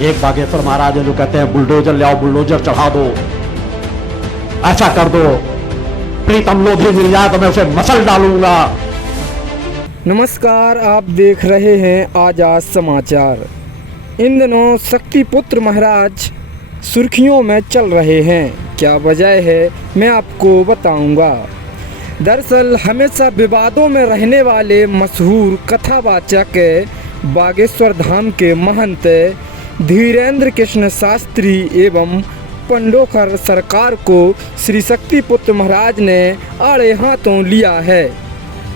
एक बागेश्वर महाराज है जो कहते हैं बुलडोजर ले आओ, बुलडोजर चढ़ा दो, ऐसा कर दो, प्रीतम लोधी मिल जाए तो मैं उसे मसल डालूंगा। नमस्कार, आप देख रहे हैं आजाद समाचार। इन दिनों शक्तिपुत्र महाराज सुर्खियों में चल रहे हैं। क्या वजह है मैं आपको बताऊंगा। दरअसल हमेशा विवादों में रहने वाले मशहूर कथावाचक बागेश्वर धाम के महंत धीरेन्द्र कृष्ण शास्त्री एवं पंडोखर सरकार को श्री शक्तिपुत्र महाराज ने आड़े हाथों लिया है।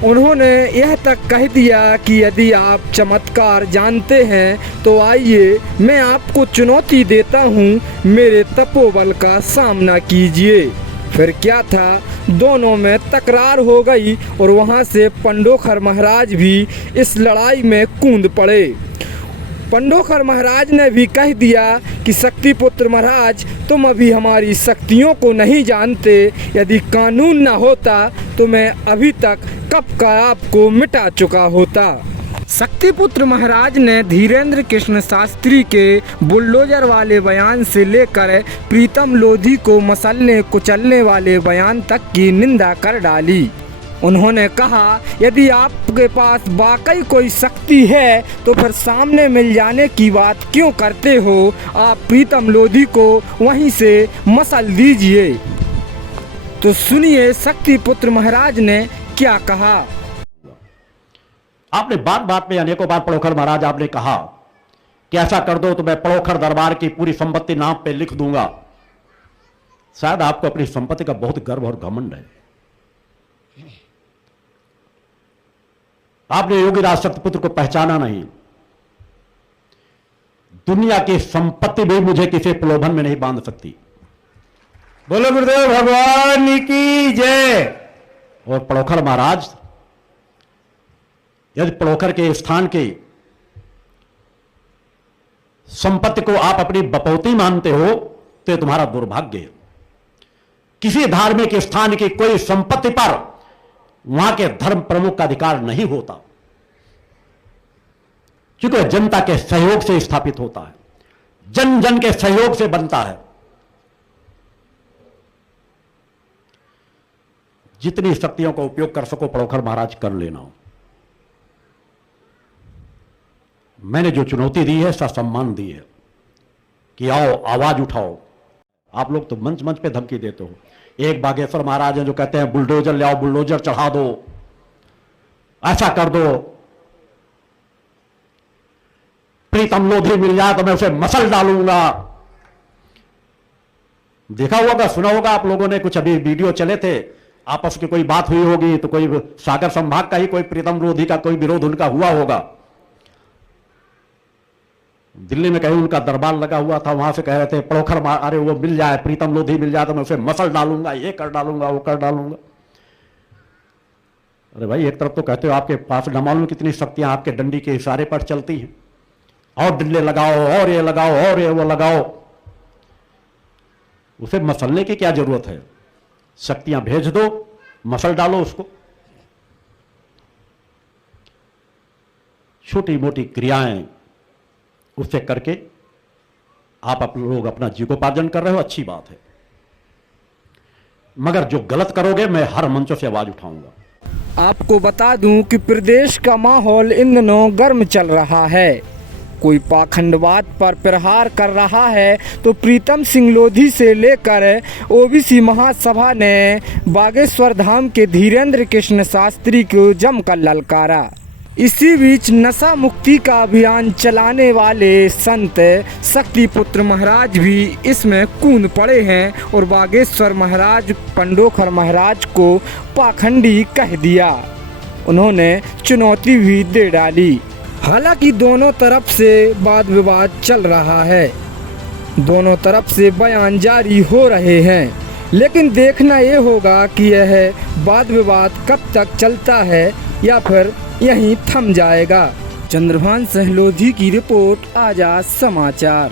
उन्होंने यह तक कह दिया कि यदि आप चमत्कार जानते हैं तो आइए मैं आपको चुनौती देता हूं, मेरे तपोबल का सामना कीजिए। फिर क्या था, दोनों में तकरार हो गई और वहां से पंडोखर महाराज भी इस लड़ाई में कूद पड़े। पंडोखर महाराज ने भी कह दिया कि शक्तिपुत्र महाराज तुम अभी हमारी शक्तियों को नहीं जानते, यदि कानून न होता तो मैं अभी तक कब का आपको मिटा चुका होता। शक्तिपुत्र महाराज ने धीरेन्द्र कृष्ण शास्त्री के बुलडोजर वाले बयान से लेकर प्रीतम लोधी को मसलने कुचलने वाले बयान तक की निंदा कर डाली। उन्होंने कहा, यदि आपके पास वाकई कोई शक्ति है तो फिर सामने मिल जाने की बात क्यों करते हो। आप प्रीतम लोधी को वहीं से मसल दीजिए। तो सुनिए शक्तिपुत्र महाराज ने क्या कहा। आपने बात बात में अनेकों बार पड़ोखर महाराज आपने कहा कि ऐसा कर दो तो मैं पड़ोखर दरबार की पूरी संपत्ति नाम पे लिख दूंगा। शायद आपको अपनी संपत्ति का बहुत गर्व और घमंड है। आपने योगीराज शक्तिपुत्र को पहचाना नहीं। दुनिया की संपत्ति भी मुझे किसी प्रलोभन में नहीं बांध सकती। बोलो गुरुदेव भगवान की जय। और पड़ोखर महाराज, यदि पड़ोखर के स्थान की संपत्ति को आप अपनी बपौती मानते हो तो तुम्हारा दुर्भाग्य है। किसी धार्मिक स्थान की कोई संपत्ति पर वहां के धर्म प्रमुख का अधिकार नहीं होता, क्योंकि जनता के सहयोग से स्थापित होता है, जन जन के सहयोग से बनता है। जितनी शक्तियों का उपयोग कर सको पड़ोखर महाराज कर लेना। मैंने जो चुनौती दी है सम्मान दी है कि आओ आवाज उठाओ। आप लोग तो मंच मंच पे धमकी देते हो। एक बागेश्वर महाराज हैं जो कहते हैं बुलडोजर ले आओ, बुलडोजर चढ़ा दो, ऐसा कर दो, प्रीतम लोधी मिल जाए तो मैं उसे मसल डालूंगा। देखा होगा, सुना होगा आप लोगों ने, कुछ अभी वीडियो चले थे, आपस की कोई बात हुई होगी तो कोई सागर संभाग का ही कोई प्रीतम लोधी का कोई विरोध उनका हुआ होगा। दिल्ली में कहीं उनका दरबार लगा हुआ था, वहां से कह रहे थे पड़ोखर अरे वो मिल जाए, प्रीतम लोधी मिल जाए तो मैं उसे मसल डालूंगा, ये कर डालूंगा, वो कर डालूंगा। अरे भाई, एक तरफ तो कहते हो आपके पास न मालूम कितनी शक्तियां आपके डंडी के इशारे पर चलती हैं, और डंडे लगाओ और ये लगाओ और ये वो लगाओ। उसे मसलने की क्या जरूरत है। शक्तियां भेज दो, मसल डालो उसको। छोटी मोटी क्रियाएं उससे करके आप लोग अपना जीविकोपार्जन कर रहे हो, अच्छी बात है, मगर जो गलत करोगे मैं हर मंचों से आवाज उठाऊंगा। आपको बता दूं कि प्रदेश का माहौल इन दिनों गर्म चल रहा है। कोई पाखंडवाद पर प्रहार कर रहा है तो प्रीतम सिंह लोधी से लेकर ओबीसी महासभा ने बागेश्वर धाम के धीरेन्द्र कृष्ण शास्त्री को जमकर ललकारा। इसी बीच नशा मुक्ति का अभियान चलाने वाले संत शक्तिपुत्र महाराज भी इसमें कूद पड़े हैं और बागेश्वर महाराज पंडोखर महाराज को पाखंडी कह दिया। उन्होंने चुनौती भी दे डाली। हालांकि दोनों तरफ से वाद विवाद चल रहा है, दोनों तरफ से बयान जारी हो रहे हैं, लेकिन देखना ये होगा कि यह वाद विवाद कब तक चलता है या फिर यहीं थम जाएगा। चंद्रभान सहलोधी की रिपोर्ट, आजाद समाचार।